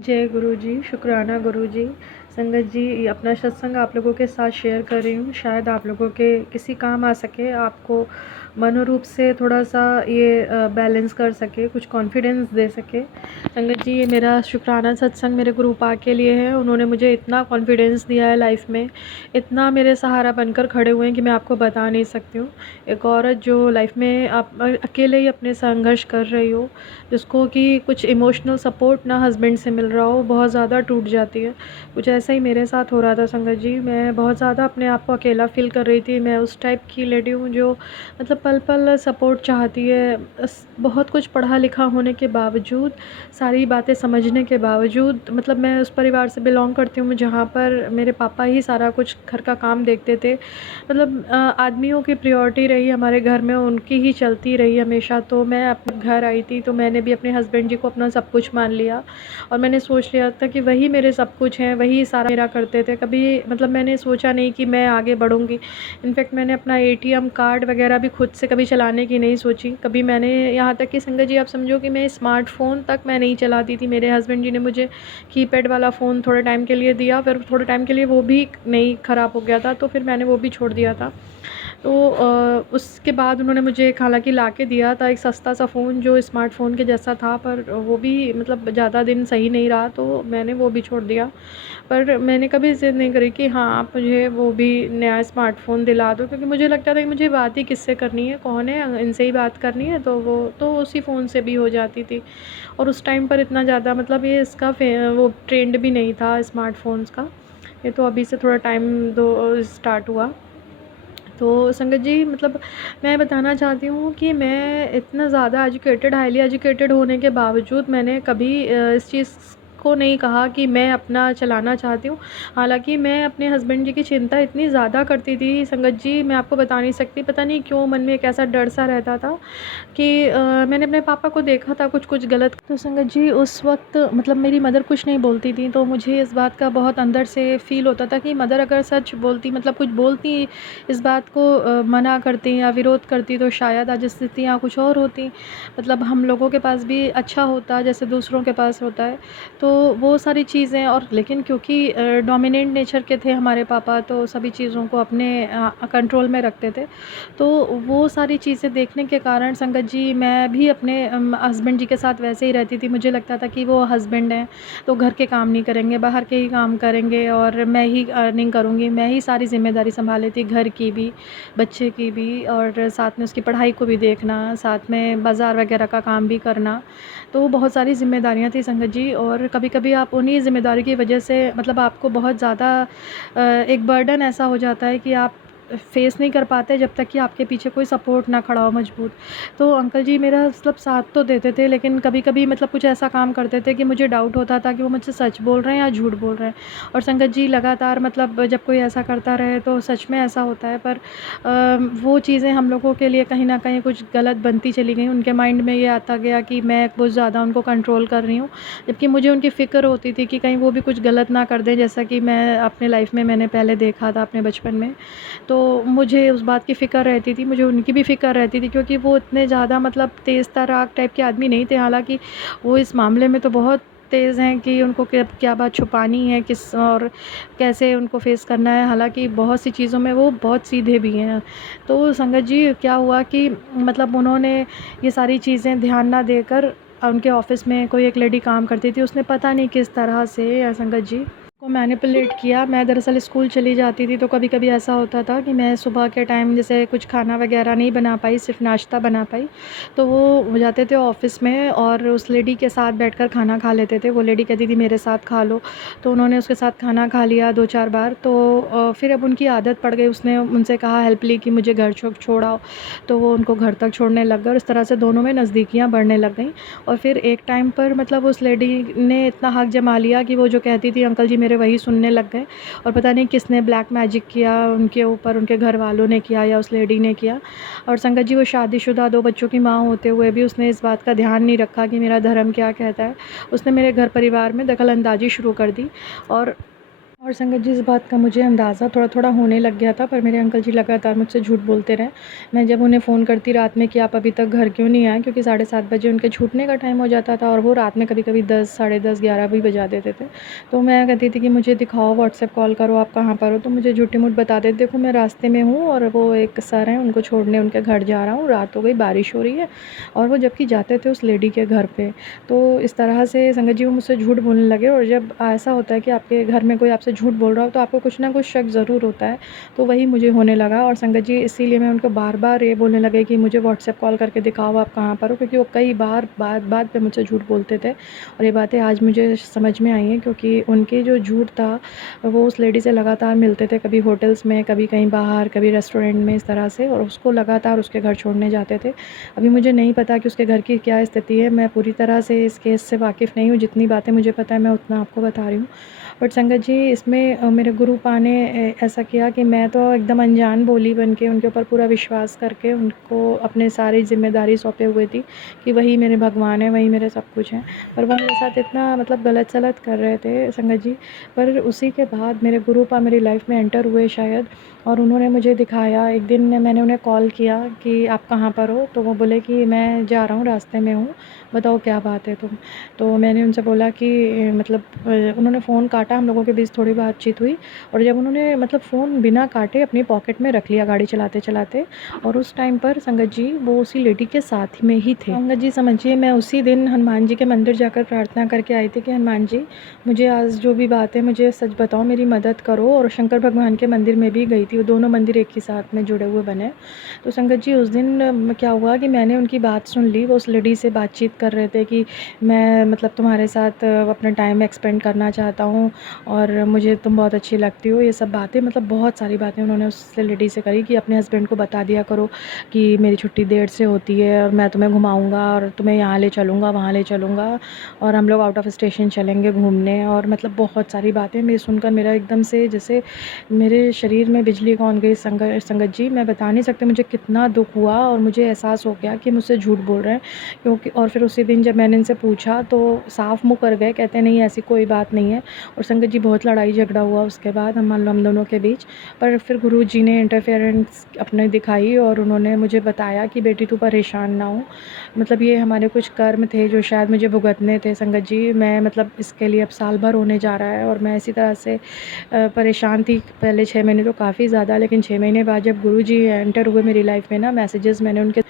जय गुरु जी, शुक्राना गुरु जी। संगत जी, अपना सत्संग आप लोगों के साथ शेयर कर रही हूँ, शायद आप लोगों के किसी काम आ सके, आपको मनोरूप से थोड़ा-सा ये बैलेंस कर सके, कुछ कॉन्फिडेंस दे सके। संगत जी, ये मेरा शुक्राना सत्संग मेरे गुरु पाक के लिए है। उन्होंने मुझे इतना कॉन्फिडेंस दिया है लाइफ में, इतना मेरे सहारा बनकर खड़े हुए हैं कि मैं आपको बता नहीं सकती हूँ। एक औरत जो लाइफ में आप अकेले ही अपने संघर्ष कर रही हो, जिसको कि कुछ इमोशनल सपोर्ट ना हस्बैंड से मिल रहा हो, बहुत ज़्यादा टूट जाती है। कुछ ऐसा ही मेरे साथ हो रहा था संगत जी। मैं बहुत ज़्यादा अपने आप को अकेला फ़ील कर रही थी। मैं उस टाइप की लेडी हूँ जो मतलब पल-पल सपोर्ट चाहती है। बहुत कुछ पढ़ा लिखा होने के बावजूद, सारी बातें समझने के बावजूद, मतलब मैं उस परिवार से बिलॉन्ग करती हूँ जहाँ पर मेरे पापा ही सारा कुछ घर का काम देखते थे। मतलब आदमियों की प्रायोरिटी रही हमारे घर में, उनकी ही चलती रही हमेशा। तो मैं अपने घर आई थी तो मैंने भी अपने हस्बैंड जी को अपना सब कुछ मान लिया और मैंने सोच लिया था कि वही मेरे सब कुछ हैं, वही सारा मेरा करते थे। कभी मतलब मैंने सोचा नहीं कि मैं आगे बढ़ूँगी। इनफैक्ट मैंने अपना एटीएम कार्ड वगैरह भी खुद से कभी चलाने की नहीं सोची। कभी मैंने, यहाँ तक कि संगत जी आप समझो कि मैं स्मार्टफ़ोन तक मैं नहीं चलाती थी। मेरे हस्बैंड जी ने मुझे कीपैड वाला फ़ोन थोड़े टाइम के लिए दिया, फिर थोड़े टाइम के लिए वो भी नहीं ख़राब हो गया था, तो फिर मैंने वो भी छोड़ दिया था। तो उसके बाद उन्होंने मुझे एक हालाँकि ला के दिया था एक सस्ता सा फ़ोन जो स्मार्टफ़ोन के जैसा था, पर वो भी मतलब ज़्यादा दिन सही नहीं रहा, तो मैंने वो भी छोड़ दिया। पर मैंने कभी ज़िद नहीं करी कि हाँ, आप मुझे वो भी नया स्मार्टफ़ोन दिला दो, क्योंकि मुझे लगता था कि मुझे बात ही किससे करनी है, कौन है, इनसे ही बात करनी है, तो वो तो उसी फ़ोन से भी हो जाती थी। और उस टाइम पर इतना ज़्यादा मतलब ये इसका वो ट्रेंड भी नहीं था स्मार्टफ़ोन्स का। ये तो अभी से थोड़ा टाइम दो स्टार्ट हुआ। तो संगत जी, मतलब मैं बताना चाहती हूँ कि मैं इतना ज़्यादा एजुकेटेड, हाईली एजुकेटेड होने के बावजूद मैंने कभी इस चीज़ को नहीं कहा कि मैं अपना चलाना चाहती हूँ। हालाँकि मैं अपने हस्बैंड जी की चिंता इतनी ज़्यादा करती थी संगत जी, मैं आपको बता नहीं सकती। पता नहीं क्यों मन में एक ऐसा डर-सा रहता था कि मैंने अपने पापा को देखा था कुछ-कुछ गलत, तो संगत जी उस वक़्त मतलब मेरी मदर कुछ नहीं बोलती थी, तो मुझे इस बात का बहुत अंदर से फ़ील होता था कि मदर अगर सच बोलती, मतलब कुछ बोलती, इस बात को मना करती या विरोध करती, तो शायद आज स्थितियाँ कुछ और होती। मतलब हम लोगों के पास भी अच्छा होता जैसे दूसरों के पास होता है। तो वो सारी चीज़ें, और लेकिन क्योंकि डोमिनेंट नेचर के थे हमारे पापा, तो सभी चीज़ों को अपने कंट्रोल में रखते थे। तो वो सारी चीज़ें देखने के कारण संगत जी मैं भी अपने हस्बैंड जी के साथ वैसे ही रहती थी। मुझे लगता था कि वो हस्बैंड हैं तो घर के काम नहीं करेंगे, बाहर के ही काम करेंगे और मैं ही अर्निंग करूँगी, मैं ही सारी ज़िम्मेदारी सँभाल लेती, घर की भी, बच्चे की भी, और साथ में उसकी पढ़ाई को भी देखना, साथ में बाज़ार वग़ैरह का काम भी करना। तो बहुत सारी ज़िम्मेदारियाँ थी संगत जी, और कभी-कभी आप उन्हीं ज़िम्मेदारी की वजह से मतलब आपको बहुत ज़्यादा एक बर्डन ऐसा हो जाता है कि आप फ़ेस नहीं कर पाते जब तक कि आपके पीछे कोई सपोर्ट ना खड़ा हो मजबूत। तो अंकल जी मेरा मतलब साथ तो देते थे, लेकिन कभी-कभी मतलब कुछ ऐसा काम करते थे कि मुझे डाउट होता था कि वो मुझसे सच बोल रहे हैं या झूठ बोल रहे हैं। और संगत जी लगातार मतलब जब कोई ऐसा करता रहे तो सच में ऐसा होता है, पर वो चीज़ें हम लोगों के लिए कहीं न कहीं कुछ गलत बनती चली गईं। उनके माइंड में ये आता गया कि मैं बहुत ज़्यादा उनको कंट्रोल कर रही हूँ, जबकि मुझे उनकी फ़िक्र होती थी कि कहीं वो भी कुछ गलत ना कर दें, जैसा कि मैं अपने लाइफ़ में मैंने पहले देखा था अपने बचपन में। तो मुझे उस बात की फ़िक्र रहती थी, मुझे उनकी भी फ़िक्र रहती थी, क्योंकि वो इतने ज़्यादा मतलब तेज़-तर्राक टाइप के आदमी नहीं थे। हालाँकि वो इस मामले में तो बहुत तेज़ हैं कि उनको क्या क्या बात छुपानी है, किस और कैसे उनको फ़ेस करना है। हालाँकि बहुत सी चीज़ों में वो बहुत सीधे भी हैं। तो संगत जी क्या हुआ कि मतलब उन्होंने ये सारी चीज़ें ध्यान ना देकर, उनके ऑफ़िस में कोई एक लेडी काम करती थी, उसने पता नहीं किस तरह से संगत जी को मैनिपुलेट किया। मैं दरअसल स्कूल चली जाती थी, तो कभी-कभी ऐसा होता था कि मैं सुबह के टाइम जैसे कुछ खाना वगैरह नहीं बना पाई, सिर्फ़ नाश्ता बना पाई, तो वो जाते थे ऑफ़िस में और उस लेडी के साथ बैठकर खाना खा लेते थे। वो लेडी कहती थी मेरे साथ खा लो, तो उन्होंने उसके साथ खाना खा लिया 2-4 बार। तो फिर अब उनकी आदत पड़ गई, उसने उनसे कहा हेल्प ली कि मुझे घर छोड़ आओ, तो वो उनको घर तक छोड़ने लग गए और इस तरह से दोनों में नज़दीकियाँ बढ़ने लग गईं। और फिर एक टाइम पर मतलब उस लेडी ने इतना हक जमा लिया कि वो जो कहती थी अंकल जी मेरे वही सुनने लग गए, और पता नहीं किसने ब्लैक मैजिक किया उनके ऊपर, उनके घर वालों ने किया या उस लेडी ने किया। और संगत जी वो शादीशुदा 2 बच्चों की माँ होते हुए भी उसने इस बात का ध्यान नहीं रखा कि मेरा धर्म क्या कहता है। उसने मेरे घर परिवार में दखल-अंदाज़ी शुरू कर दी, और और संगत जी, इस बात का मुझे अंदाज़ा थोड़ा-थोड़ा होने लग गया था, पर मेरे अंकल जी लगातार मुझसे झूठ बोलते रहे। मैं जब उन्हें फ़ोन करती रात में कि आप अभी तक घर क्यों नहीं आए, क्योंकि साढ़े 7 बजे उनके छूटने का टाइम हो जाता था और वो रात में कभी-कभी 10, साढ़े 10, 11 भी बजा देते थे। तो मैं कहती थी कि मुझे दिखाओ, व्हाट्सएप कॉल करो, आप कहाँ पर हो? तो मुझे झूठी-मूठ बता देते, देखो मैं रास्ते में हूँ और वो एक सर हैं, उनको छोड़ने उनके घर जा रहा हूँ, रात हो गई, बारिश हो रही है। और वो जबकि जाते थे उस लेडी के घर पे। तो इस तरह से संगत जी वो मुझसे झूठ बोलने लगे, और जब ऐसा होता है कि आपके घर में कोई आपसे झूठ बोल रहा हो तो आपको कुछ ना कुछ शक ज़रूर होता है। तो वही मुझे होने लगा, और संगत जी इसीलिए मैं उनको बार-बार ये बोलने लगी कि मुझे व्हाट्सएप कॉल करके दिखाओ आप कहाँ पर हो, क्योंकि वो कई बार बात-बात पे मुझसे झूठ बोलते थे। और ये बातें आज मुझे समझ में आई हैं, क्योंकि उनके जो झूठ था वो उस लेडी से लगातार मिलते थे, कभी होटल्स में, कभी कहीं बाहर, कभी रेस्टोरेंट में, इस तरह से, और उसको लगातार उसके घर छोड़ने जाते थे। अभी मुझे नहीं पता कि उसके घर की क्या स्थिति है, मैं पूरी तरह से इस केस से वाकिफ़ नहीं हूँ, जितनी बातें मुझे पता है मैं उतना आपको बता रही हूँ। बट संगत जी, इसमें मेरे गुरुपा ने ऐसा किया कि मैं तो एकदम अनजान भोली बन के उनके ऊपर पूरा विश्वास करके उनको अपने सारी ज़िम्मेदारी सौंपे हुए थी कि वही मेरे भगवान हैं, वही मेरे सब कुछ हैं। पर वो मेरे साथ इतना मतलब गलत-सलत कर रहे थे संगत जी। पर उसी के बाद मेरे गुरुपा मेरी लाइफ़ में एंटर हुए शायद, और उन्होंने मुझे दिखाया। एक दिन मैंने उन्हें कॉल किया कि आप कहाँ पर हो? तो वो बोले कि मैं जा रहा हूँ, रास्ते में हूँ, बताओ क्या बात है तुम? तो मैंने उनसे बोला कि मतलब उन्होंने फ़ोन काटा, हम लोगों के बीच थोड़ी बातचीत हुई, और जब उन्होंने मतलब फ़ोन बिना काटे अपनी पॉकेट में रख लिया गाड़ी चलाते-चलाते, और उस टाइम पर संगत जी वो उसी लेडी के साथ में ही थे। संगत जी समझिए, मैं उसी दिन हनुमान जी के मंदिर जाकर प्रार्थना करके आई थी कि हनुमान जी, मुझे आज जो भी बात है मुझे सच बताओ, मेरी मदद करो, और शंकर भगवान के मंदिर में भी गई थी, वो दोनों मंदिर एक ही साथ में जुड़े हुए बने। तो संगत जी उस दिन क्या हुआ कि मैंने उनकी बात सुन ली, वो उस लेडी से बातचीत कर रहे थे कि मैं मतलब तुम्हारे साथ अपना टाइम एक्सपेंड करना चाहता हूँ, और मुझे तुम बहुत अच्छी लगती हो, ये सब बातें, मतलब बहुत सारी बातें उन्होंने उस लेडी से करी कि अपने हस्बैंड को बता दिया करो कि मेरी छुट्टी देर से होती है, और मैं तुम्हें घुमाऊँगा, और तुम्हें यहाँ ले चलूँगा, वहाँ ले चलूँगा, और हम लोग आउट ऑफ स्टेशन चलेंगे घूमने, और मतलब बहुत सारी बातें। मैं सुनकर मेरा एकदम से जैसे मेरे शरीर में बिजली कौन गई संगत जी, मैं बता नहीं सकती मुझे कितना दुःख हुआ, और मुझे एहसास हो गया कि मुझसे झूठ बोल रहे हैं, क्योंकि और फिर उसी दिन जब मैंने इनसे पूछा तो साफ मुँह कर गए, कहते नहीं ऐसी कोई बात नहीं है। और संगत जी बहुत लड़ाई झगड़ा हुआ उसके बाद हम दोनों के बीच, पर फिर गुरुजी ने इंटरफेरेंस अपने दिखाई, और उन्होंने मुझे बताया कि बेटी तू परेशान ना हो, मतलब ये हमारे कुछ कर्म थे जो शायद मुझे भुगतने थे संगत जी। मैं मतलब इसके लिए अब साल भर होने जा रहा है, और मैं इसी तरह से परेशान थी पहले 6 महीने तो काफ़ी ज़्यादा, लेकिन 6 महीने बाद जब गुरुजी एंटर हुए मेरी लाइफ़ में ना, मैसेजेस मैंने उनके,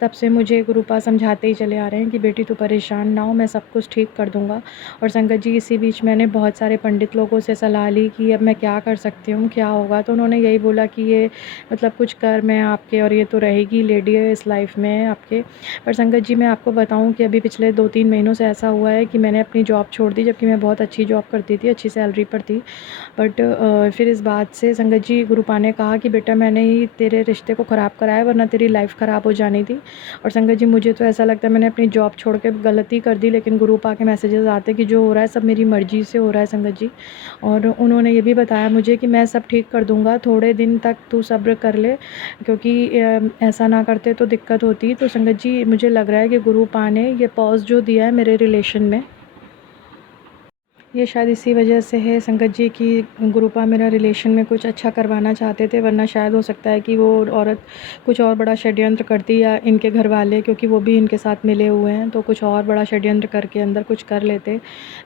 तब से मुझे गुरुपा समझाते ही चले आ रहे हैं कि बेटी तू परेशान ना हो, मैं सब कुछ ठीक कर दूँगा। और संगत जी इसी बीच मैंने बहुत सारे पंडित लोगों से सलाह ली कि अब मैं क्या कर सकती हूँ, क्या होगा? तो उन्होंने यही बोला कि ये मतलब कुछ कर्म है आपके, और ये तो रहेगी लेडी है इस लाइफ़ में आपके। पर संगत जी मैं आपको बताऊँ कि अभी पिछले 2-3 महीनों से ऐसा हुआ है कि मैंने अपनी जॉब छोड़ दी, जबकि मैं बहुत अच्छी जॉब करती थी, अच्छी सैलरी पर थी। बट फिर इस बात से संगत जी गुरुपा ने कहा कि बेटा मैंने ही तेरे रिश्ते को ख़राब कराया, वरना तेरी लाइफ़ ख़राब हो जानी थी। और संगत जी मुझे तो ऐसा लगता है मैंने अपनी जॉब छोड़ के गलती कर दी, लेकिन गुरुपा के मैसेजेस आते कि जो हो रहा है सब मेरी मर्ज़ी से हो रहा है संगत जी। और उन्होंने ये भी बताया मुझे कि मैं सब ठीक कर दूँगा, थोड़े दिन तक तू सब्र कर ले, क्योंकि ऐसा ना करते तो दिक्कत होती। तो संगत जी मुझे लग रहा है कि गुरुपा ने ये पॉज़ जो दिया है मेरे रिलेशन में, ये शायद इसी वजह से है संगत जी कि गुरुपा मेरा रिलेशन में कुछ अच्छा करवाना चाहते थे, वरना शायद हो सकता है कि वो औरत कुछ और बड़ा षड्यंत्र करती, या इनके घर वाले, क्योंकि वो भी इनके साथ मिले हुए हैं, तो कुछ और बड़ा षड्यंत्र करके अंदर कुछ कर लेते।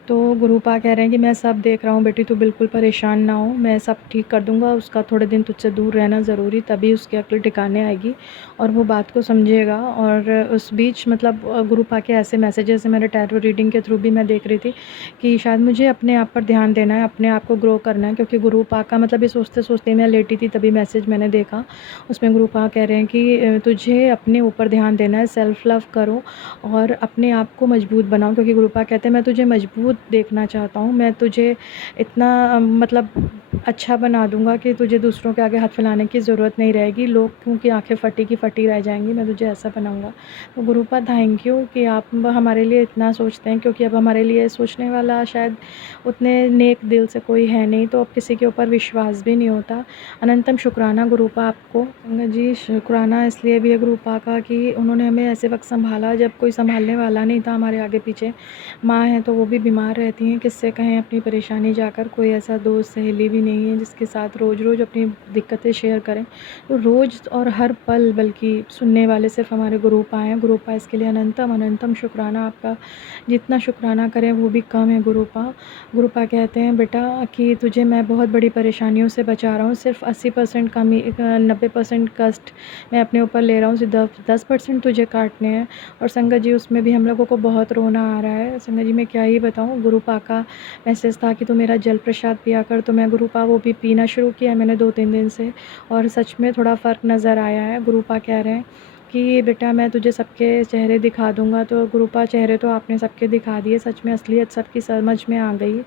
तो गुरुपा कह रहे हैं कि मैं सब देख रहा हूँ बेटी, तू बिल्कुल परेशान ना हो, मैं सब ठीक कर दूँगा, उसका थोड़े दिन तुझसे दूर रहना ज़रूरी, तभी उसकी अक्ल ठिकाने आएगी और वो बात को समझेगा। और उस बीच मतलब गुरुपा के ऐसे मैसेजेस मेरे टैरो रीडिंग के थ्रू भी मैं देख रही थी कि शायद मुझे अपने आप पर ध्यान देना है, अपने आप को ग्रो करना है, क्योंकि गुरुपा का मतलब ये सोचते-सोचते मैं लेटी थी तभी मैसेज मैंने देखा। उसमें गुरुपा कह रहे हैं कि तुझे अपने ऊपर ध्यान देना है, सेल्फ लव करो और अपने आप को मजबूत बनाओ, क्योंकि गुरुपा कहते हैं मैं तुझे मजबूत देखना चाहता हूँ, मैं तुझे इतना मतलब अच्छा बना दूँगा कि तुझे दूसरों के आगे हाथ फैलाने की ज़रूरत नहीं रहेगी, लोगों की आँखें फटी की फटी रह जाएँगी, मैं तुझे ऐसा बनाऊँगा। तो गुरुपा थैंक यू कि आप हमारे लिए इतना सोचते हैं, क्योंकि अब हमारे लिए सोचने वाला शायद उतने नेक दिल से कोई है नहीं, तो अब किसी के ऊपर विश्वास भी नहीं होता। अनंतम शुक्राना गुरुपा आपको। संगत जी शुक्राना इसलिए भी है गुरुपा का कि उन्होंने हमें ऐसे वक्त संभाला जब कोई संभालने वाला नहीं था हमारे आगे पीछे। माँ हैं तो वो भी बीमार रहती हैं, किससे कहें अपनी परेशानी जाकर। कोई ऐसा दोस्त सहेली भी नहीं है जिसके साथ रोज़ रोज़ अपनी दिक्कतें शेयर करें। तो रोज़ और हर पल बल्कि सुनने वाले सिर्फ हमारे गुरुपा हैं। गुरुपा इसके लिए अनंतम अनंतम शुक्राना आपका। जितना शुक्राना करें वो भी कम है गुरुपा। गुरुपा कहते हैं बेटा कि तुझे मैं बहुत बड़ी परेशानियों से बचा रहा हूँ, सिर्फ 80% कमी 90% कष्ट मैं अपने ऊपर ले रहा हूँ, सिर्फ 10% तुझे काटने हैं। और संगत जी उसमें भी हम लोगों को बहुत रोना आ रहा है। संगत जी मैं क्या ही बताऊँ, गुरुपा का मैसेज था कि तू मेरा जल प्रसाद पिया कर, तो मैं गुरुपा वो भी पीना शुरू किया मैंने 2-3 दिन से, और सच में थोड़ा फ़र्क नज़र आया है। गुरुपा कह रहे हैं कि बेटा मैं तुझे सबके चेहरे दिखा दूँगा। तो गुरुपा चेहरे तो आपने सबके दिखा दिए, सच में असलियत सबकी समझ में आ गई।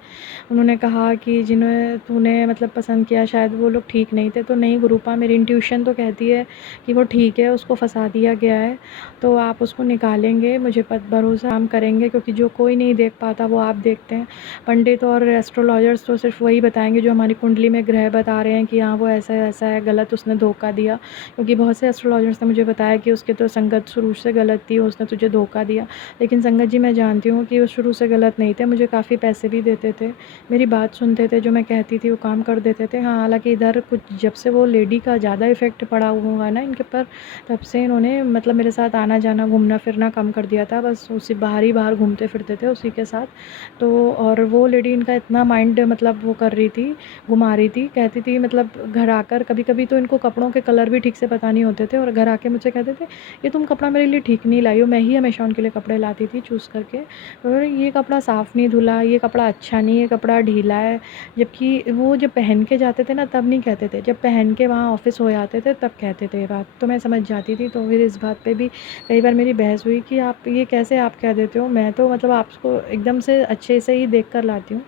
उन्होंने कहा कि जिन्हें तूने मतलब पसंद किया शायद वो लोग ठीक नहीं थे। तो नहीं गुरुपा, मेरी इंट्यूशन तो कहती है कि वो ठीक है, उसको फंसा दिया गया है, तो आप उसको निकालेंगे, मुझे भरोसा हम करेंगे, क्योंकि जो कोई नहीं देख पाता वो आप देखते हैं। पंडित और एस्ट्रोलॉजर्स तो सिर्फ वही बताएंगे जो हमारी कुंडली में ग्रह बता रहे हैं कि हाँ वो ऐसा ऐसा है, गलत उसने धोखा दिया। क्योंकि बहुत से एस्ट्रोलॉजर्स ने मुझे बताया कि उसके तो संगत शुरू से गलत थी, उसने तुझे धोखा दिया। लेकिन संगत जी मैं जानती हूँ कि वो शुरू से गलत नहीं थे, मुझे काफ़ी पैसे भी देते थे, मेरी बात सुनते थे, जो मैं कहती थी वो काम कर देते थे। हाँ, हालाँकि इधर कुछ जब से वो लेडी का ज़्यादा इफ़ेक्ट पड़ा हुआ है ना इनके ऊपर, तब से इन्होंने मतलब मेरे साथ आना जाना घूमना फिरना कम कर दिया था। बस उसी बाहर ही बाहर घूमते फिरते थे उसी के साथ। तो और वो लेडी इनका इतना माइंड मतलब वो कर रही थी, घुमा रही थी, कहती थी मतलब घर आकर कभी-कभी तो इनको कपड़ों के कलर भी ठीक से पता नहीं होते थे, और घर आके मुझसे कहते थे ये तुम कपड़ा मेरे लिए ठीक नहीं लाई हो। मैं ही हमेशा उनके लिए कपड़े लाती थी चूज़ करके। और ये कपड़ा साफ़ नहीं धुला, ये कपड़ा अच्छा नहीं, ये कपड़ा ढीला है। जबकि वो जब पहन के जाते थे ना तब नहीं कहते थे, जब पहन के वहाँ ऑफ़िस हो आते थे तब कहते थे ये बात। तो मैं समझ जाती थी। तो फिर इस बात पे भी कई बार मेरी बहस हुई कि आप ये कैसे आप कह देते हो, मैं तो मतलब आपको एकदम से अच्छे से ही देख कर लाती हूँ,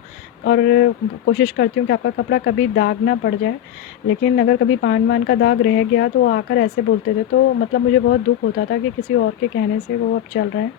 और कोशिश करती हूँ कि आपका कपड़ा कभी दाग ना पड़ जाए। लेकिन अगर कभी पान वान का दाग रह गया तो वो आकर ऐसे बोलते थे, तो मतलब मुझे बहुत दुःख होता था कि किसी और के कहने से वो अब चल रहे हैं।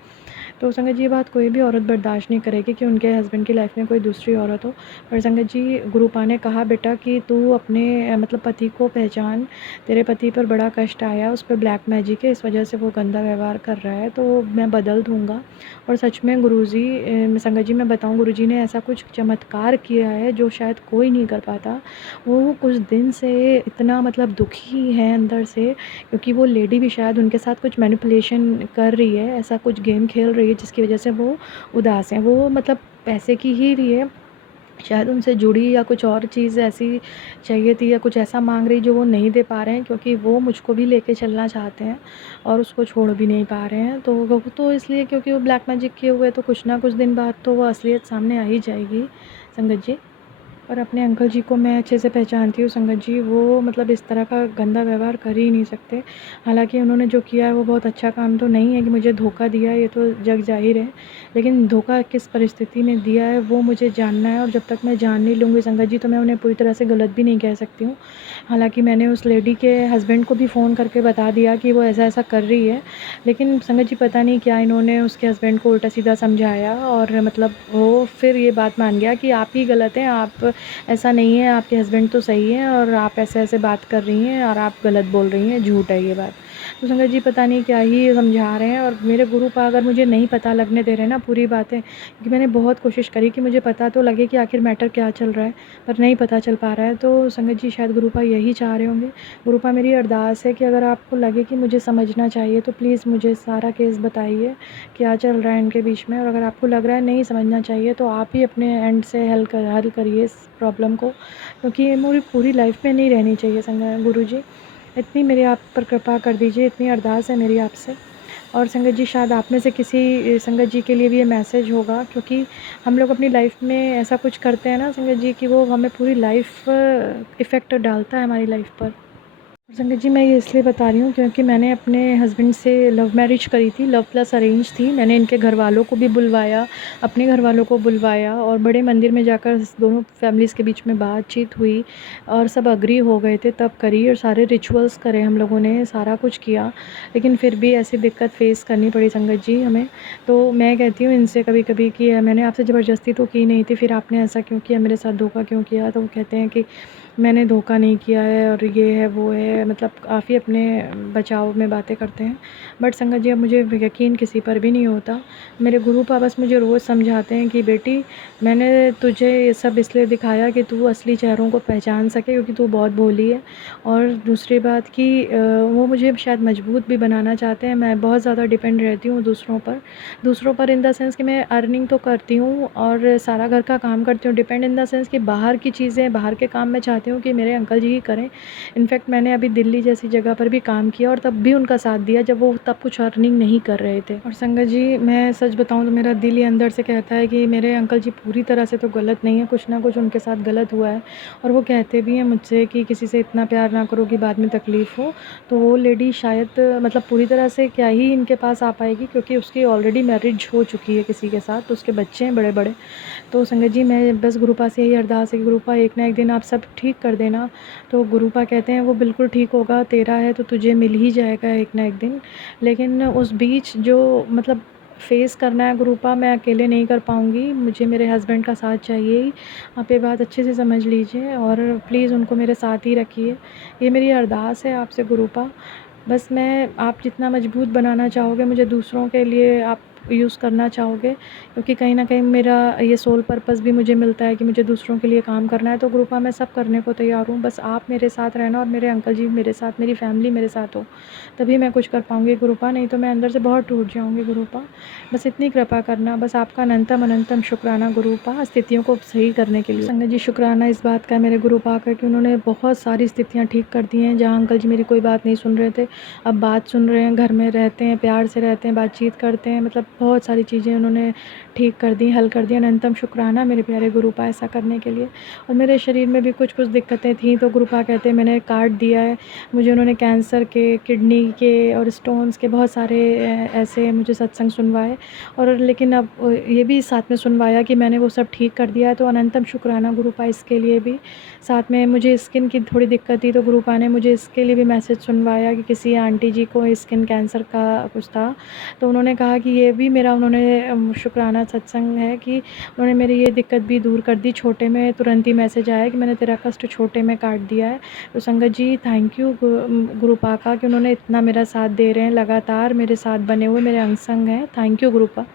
तो संगत जी ये बात कोई भी औरत बर्दाश्त नहीं करेगी कि उनके हस्बैंड की लाइफ में कोई दूसरी औरत हो। पर संगत जी गुरुपा ने कहा बेटा कि तू अपने मतलब पति को पहचान, तेरे पति पर बड़ा कष्ट आया, उस पर ब्लैक मैजिक है, इस वजह से वो गंदा व्यवहार कर रहा है, तो मैं बदल दूँगा। और सच में गुरुजी संगत जी मैं बताऊँ, गुरुजी ने ऐसा कुछ चमत्कार किया है जो शायद कोई नहीं कर पाता। वो कुछ दिन से इतना मतलब दुखी हैं अंदर से, क्योंकि वो लेडी भी शायद उनके साथ कुछ मैनिपुलेशन कर रही है, ऐसा कुछ गेम खेल रही है जिसकी वजह से वो उदास हैं। वो मतलब पैसे की ही रही है, शायद उनसे जुड़ी या कुछ और चीज़ ऐसी चाहिए थी, या कुछ ऐसा माँग रही जो वो नहीं दे पा रहे हैं, क्योंकि वो मुझको भी लेके चलना चाहते हैं और उसको छोड़ भी नहीं पा रहे हैं। तो वो तो इसलिए क्योंकि वो ब्लैक मैजिक किए हुए, तो कुछ ना कुछ दिन बाद तो वो असलियत सामने आ ही जाएगी संगत जी। और अपने अंकल जी को मैं अच्छे से पहचानती हूँ संगत जी, वो मतलब इस तरह का गंदा व्यवहार कर ही नहीं सकते। हालाँकि उन्होंने जो किया है वो बहुत अच्छा काम तो नहीं है कि मुझे धोखा दिया है, ये तो जग ज़ाहिर है। लेकिन धोखा किस परिस्थिति में दिया है वो मुझे जानना है, और जब तक मैं जान नहीं लूँगी संगत जी तो मैं उन्हें पूरी तरह से गलत भी नहीं कह सकती हूँ। हालाँकि मैंने उस लेडी के हस्बैंड को भी फ़ोन करके बता दिया कि वो ऐसा-ऐसा कर रही है। लेकिन संगत जी पता नहीं क्या इन्होंने उसके हस्बैंड को उल्टा-सीधा समझाया, और मतलब वो फिर ये बात मान गया कि आप ही गलत हैं, आप ऐसा नहीं है, आपके हस्बैंड तो सही हैं और आप ऐसे-ऐसे बात कर रही हैं और आप गलत बोल रही हैं, झूठ है ये बात। तो संगत जी पता नहीं क्या ही समझा रहे हैं, और मेरे गुरुपा अगर मुझे नहीं पता लगने दे रहे हैं ना पूरी बातें, क्योंकि मैंने बहुत कोशिश करी कि मुझे पता तो लगे कि आखिर मैटर क्या चल रहा है, पर नहीं पता चल पा रहा है। तो संगत जी शायद गुरुपा यही चाह रहे होंगे। गुरुपा मेरी अरदास है कि अगर आपको लगे कि मुझे समझना चाहिए तो प्लीज़ मुझे सारा केस बताइए, क्या चल रहा है इनके बीच में, और अगर आपको लग रहा है नहीं समझना चाहिए तो आप ही अपने एंड से हल करिए इस प्रॉब्लम को, क्योंकि ये मेरी पूरी लाइफ में नहीं रहनी चाहिए गुरुजी। इतनी मेरे आप पर कृपा कर दीजिए, इतनी अरदास है मेरी आपसे। और संगत जी शायद आप में से किसी संगत जी के लिए भी ये मैसेज होगा, क्योंकि हम लोग अपनी लाइफ में ऐसा कुछ करते हैं ना संगत जी कि वो हमें पूरी लाइफ इफ़ेक्ट डालता है हमारी लाइफ पर। संगत जी, मैं ये इसलिए बता रही हूँ क्योंकि मैंने अपने हस्बैंड से लव मैरिज करी थी, लव प्लस अरेंज थी। मैंने इनके घरवालों को भी बुलवाया, अपने घरवालों को बुलवाया और बड़े मंदिर में जाकर दोनों फैमिलीज़ के बीच में बातचीत हुई और सब एग्री हो गए थे तब करी और सारे रिचुअल्स करे हम लोगों ने, सारा कुछ किया। लेकिन फिर भी ऐसी दिक्कत फ़ेस करनी पड़ी संगत जी हमें। तो मैं कहती हूँ इनसे कभी-कभी कि मैंने आपसे ज़बरदस्ती तो की नहीं थी, फिर आपने ऐसा क्यों किया, मेरे साथ धोखा क्यों किया? तो वो कहते हैं कि मैंने धोखा नहीं किया है और ये है, वो है, मतलब काफ़ी अपने बचाव में बातें करते हैं। बट संगत जी अब मुझे यकीन किसी पर भी नहीं होता। मेरे गुरु पापा बस मुझे रोज़ समझाते हैं कि बेटी, मैंने तुझे ये सब इसलिए दिखाया कि तू असली चेहरों को पहचान सके क्योंकि तू बहुत भोली है। और दूसरी बात कि वो मुझे शायद मजबूत भी बनाना चाहते हैं। मैं बहुत ज़्यादा डिपेंड रहती हूँ दूसरों पर इन द सेंस कि मैं अर्निंग तो करती हूँ और सारा घर का काम करती हूँ। डिपेंड इन द सेंस कि बाहर की चीज़ें, बाहर के काम मैं चाहती हूँ कि मेरे अंकल जी ही करें। इनफैक्ट मैंने अभी दिल्ली जैसी जगह पर भी काम किया और तब भी उनका साथ दिया जब वो तब कुछ अर्निंग नहीं कर रहे थे। और संगत जी मैं सच बताऊँ तो मेरा दिल ही अंदर से कहता है कि मेरे अंकल जी पूरी तरह से तो गलत नहीं है, कुछ ना कुछ उनके साथ गलत हुआ है। और वो कहते भी हैं मुझसे कि किसी से इतना प्यार ना करो कि बाद में तकलीफ़ हो। तो वो लेडी शायद मतलब पूरी तरह से क्या ही इनके पास आ पाएगी क्योंकि उसकी ऑलरेडी मैरिज हो चुकी है किसी के साथ, तो उसके बच्चे हैं बड़े-बड़े। तो संगत जी मैं बस गुरुपा से यही अरदास है कि गुरुपा एक ना एक दिन आप सब ठीक कर देना। तो गुरुपा कहते हैं वो बिल्कुल ठीक होगा, तेरा है तो तुझे मिल ही जाएगा एक ना एक दिन। लेकिन उस बीच जो मतलब फ़ेस करना है गुरुपा, मैं अकेले नहीं कर पाऊँगी, मुझे मेरे हस्बैंड का साथ चाहिए ही। आप ये बात अच्छे से समझ लीजिए और प्लीज़ उनको मेरे साथ ही रखिए। ये मेरी अरदास है आपसे गुरुपा। बस मैं आप जितना मजबूत बनाना चाहोगे मुझे दूसरों के लिए आप यूज़ करना चाहोगे क्योंकि कहीं न कहीं मेरा ये सोल पर्पस भी मुझे मिलता है कि मुझे दूसरों के लिए काम करना है। तो गुरुपा मैं सब करने को तैयार हूँ, बस आप मेरे साथ रहना और मेरे अंकल जी मेरे साथ, मेरी फैमिली मेरे साथ हो, तभी मैं कुछ कर पाऊँगी गुरुपा, नहीं तो मैं अंदर से बहुत टूट जाऊँगी गुरुपा। बस इतनी कृपा करना, बस आपका अनंतम अनंतम शुक्राना गुरुपा स्थितियों को सही करने के लिए। संगत जी शुक्राना इस बात का मेरे गुरुपा का कि उन्होंने बहुत सारी स्थितियाँ ठीक कर दी हैं, जहाँ अंकल जी मेरी कोई बात नहीं सुन रहे थे, अब बात सुन रहे हैं, घर में रहते हैं, प्यार से रहते हैं, बातचीत करते हैं, मतलब बहुत सारी चीज़ें उन्होंने ठीक कर दी, हल कर दिया। अनंतम शुक्राना मेरे प्यारे गुरुपा ऐसा करने के लिए। और मेरे शरीर में भी कुछ-कुछ दिक्कतें थीं, तो गुरुपा कहते हैं मैंने कार्ड दिया है, मुझे उन्होंने कैंसर के, किडनी के और स्टोन्स के बहुत सारे ऐसे मुझे सत्संग सुनवाए और लेकिन अब ये भी साथ में सुनवाया कि मैंने वो सब ठीक कर दिया है, तो अनंतम शुक्राना गुरुपा इसके लिए भी। साथ में मुझे स्किन की थोड़ी दिक्कत थी, तो गुरुपा ने मुझे इसके लिए भी मैसेज सुनवाया कि किसी आंटी जी को स्किन कैंसर का कुछ था, तो उन्होंने कहा कि ये भी मेरा उन्होंने शुक्राना सत्संग है कि उन्होंने मेरी ये दिक्कत भी दूर कर दी। छोटे में तुरंत ही मैसेज आया कि मैंने तेरा कष्ट छोटे में काट दिया है। तो संगत जी थैंक यू गुरुपा का कि उन्होंने इतना मेरा साथ दे रहे हैं, लगातार मेरे साथ बने हुए मेरे अंग संग हैं। Thank you गुरुपा।